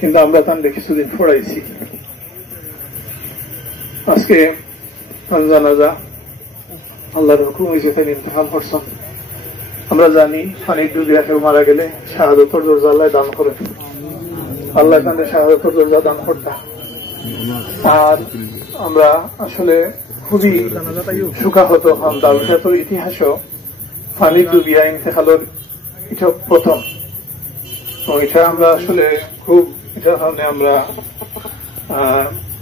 কিন্তু আমরা তাহলে কিছুদিন পড়াইছি। আজকে জানাজা আল্লাহর হুকুম হয়েছে, তাই ইন্তেকাল করছেন। আমরা জানি পানি ডুবিয়া কেউ মারা গেলে শাহাদতের দরজা আল্লাহ দান করে, আল্লাহ তাদের শাহাদতের দরজা দান করতা। আর আমরা আসলে খুবই সুখাহত হন। দারুসাতের ইতিহাসও পানি ডুবিয়া ইন্তেকালের এটা প্রথম। এটা আমরা আসলে খুব এটার কারণে আমরা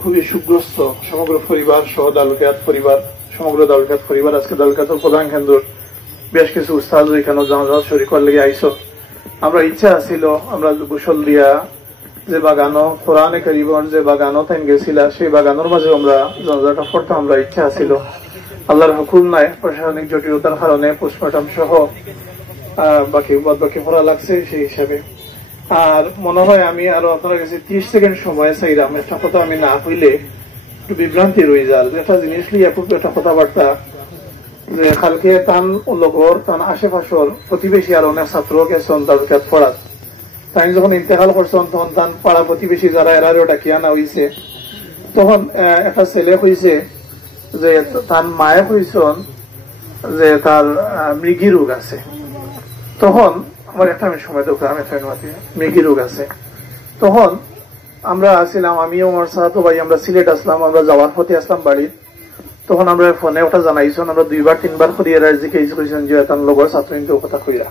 খুবই সুগ্রস্ত সমগ্র পরিবার সহ দালুকিয়াত পরিবার, সমগ্র দালুকিয়াত পরিবার। আজকে দালুকিয়াতের প্রধান কেন্দ্র বেশ কিছু উস্তাদ এখানে জানাজা শরীর লেগে আইসো। আমরা ইচ্ছা আছিল আমরা গোসল দিয়া যে বাগানো কোরআনে কারিমের যে বাগানো তাই গেছিল সেই বাগানোর মাঝে আমরা জানাজাটা পড়তাম। আমরা ইচ্ছা আছিল, আল্লাহর হুকুম নাই, প্রশাসনিক জটিলতার কারণে পোস্টমর্টম সহ বাকি পড়া লাগছে সেই হিসাবে। আর মনে হয় আমি আরো আপনার কাছে 30 সেকেন্ড সময় চাইলাম। একটা কথা আমি না হইলে একটু বিভ্রান্তি রয়ে যায়। একটা জিনিস লিয়ে খুব একটা কথাবার্তা যে কালকে তান লগর তান আশেপাশের প্রতিবেশী আর অনেক ছাত্র গেছেন দারুকিয়াত পড়াত। তাই যখন ইন্তেকাল করছেন তখন তান পাড়া প্রতিবেশী যারা এরারও ডাকিয়া না হয়েছে, তখন একটা ছেলে হয়েছে যে তার মায়ে হয়েছেন যে তার মৃগী রোগ আছে। তখন আমার একটা আমি সময় দোকান মৃগী রোগ আছে। তখন আমরা আসছিলাম, আমিও আমার সাথে ভাই, আমরা সিলেট আসলাম, আমরা যাওয়ার পথে আসলাম বাড়ি। তখন আমরা ফোনে ওটা জানাইছেন, আমরা 2-3 বার করিয়া জিজ্ঞেস করেছেন যে তার লগর ছাত্র কথা কইরা।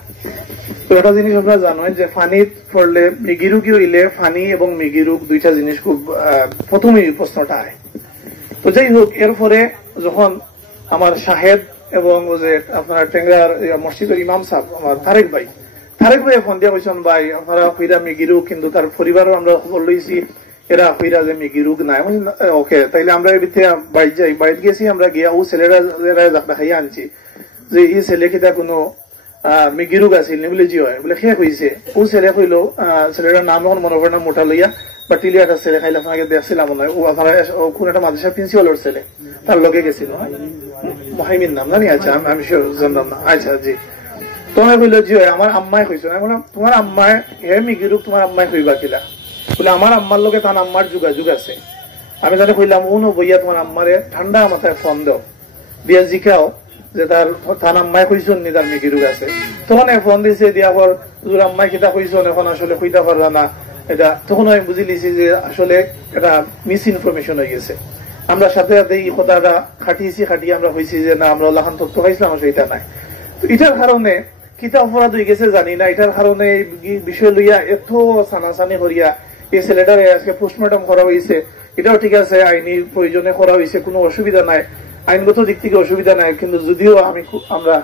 তো একটা জিনিস আপনারা জানেন যে ফানিত পড়লে মৃগী রোগী হইলে ফানি এবং মৃগী রোগ দুইটা জিনিস খুব প্রথমেই প্রশ্নটা আয়। তো যাই হোক, এরপরে যখন আমার সাহেব এবং যে আপনার টেঙ্গার মসজিদের ইমাম সাহেব আমার তারেক ভাই ফোন দিয়া কইছেন, ভাই আপনারা কইরা মৃগী রোগ, কিন্তু তার পরিবারও আমরা খবর লইছি এরা কইরা যে মৃগী রোগ নাই। ওকে, তাইলে আমরা বাইর যাই। বাইর গেছি, আমরা গিয়া ও ছেলেরা দেখাইয়া আনছি যে এই ছেলে কিতা কোনো মৃগী রোগ আছিল নি বলে জি হয় বলে শেষ হয়েছে। ও ছেলে কইল, ছেলেটার নাম এখন মনে করে না, মোটা লইয়া বা টিলিয়া একটা ছেলে খাইলে আপনাকে দেখছিলাম মনে হয়। ও আপনারা কোন একটা মাদ্রাসা প্রিন্সিপালের ছেলে, তার লগে গেছিল মহাইমির নাম জানি। আচ্ছা, আমি জানতাম না। আচ্ছা জি, তোমার কইল জি হয়, আমার আম্মাই কইছো। আমি বললাম তোমার আম্মায় হে মৃগী রোগ তোমার আম্মাই কইবা কিলা? বলে আমার আম্মার লোকে তার আম্মার যোগাযোগ আছে। আমি তাহলে কইলাম ও বইয়া তোমার আম্মারে ঠান্ডা মাথায় ফোন দাও, দিয়া জিকাও যে তার আম্মাই কইছেন নি তার মৃগী রোগ আছে। তখন ফোন দিয়েছে, দিয়া পর তোর আম্মাই কিতা কইছেন এখন আসলে কইতা পারলা না এটা। তখন আমি বুঝি লিছি যে আসলে এটা মিস ইনফরমেশন হয়ে গেছে। আমরা সাথে সাথে এই কথাটা খাটিয়ে আমরা হয়েছি যে না, আমরা লাখান তথ্য পাইছিলাম, সেটা নাই। তো এটার কারণে কিতা অপরাধ হয়ে গেছে জানি না। এটার কারণে বিষয় লইয়া এত সানাসানি করিয়া এই ছেলেটার আজকে পোস্টমর্টম করা হয়েছে। এটাও ঠিক আছে, আইনি প্রয়োজনে করা হয়েছে, কোনো অসুবিধা নাই, আইনগত দিক থেকে অসুবিধা নাই। কিন্তু যদিও আমরা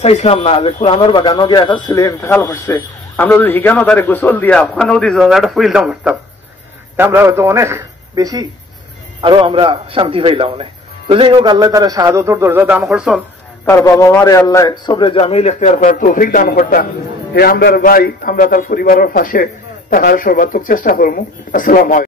চাইছিলাম না যে কোরআনের বাগানো গিয়ে একটা ছেলে ইন্তেকাল করছে, আমরা যদি হিগানো তারে গোসল দিয়া ওখানেও দিয়ে একটা ফুইলতাম পারতাম, আমরা হয়তো অনেক বেশি আরো আমরা শান্তি পাইলাম অনেক। তো যাই হোক, আল্লাহ তারা শাহাদতের দরজা দান করছেন। তার বাবা মারে আল্লাহ সবরে জামিল ইখতিয়ার করার তৌফিক দান করতা। হে আমরার ভাই, আমরা তার পরিবারের পাশে থাকার সর্বাত্মক চেষ্টা করবো। আসসালামু আলাইকুম।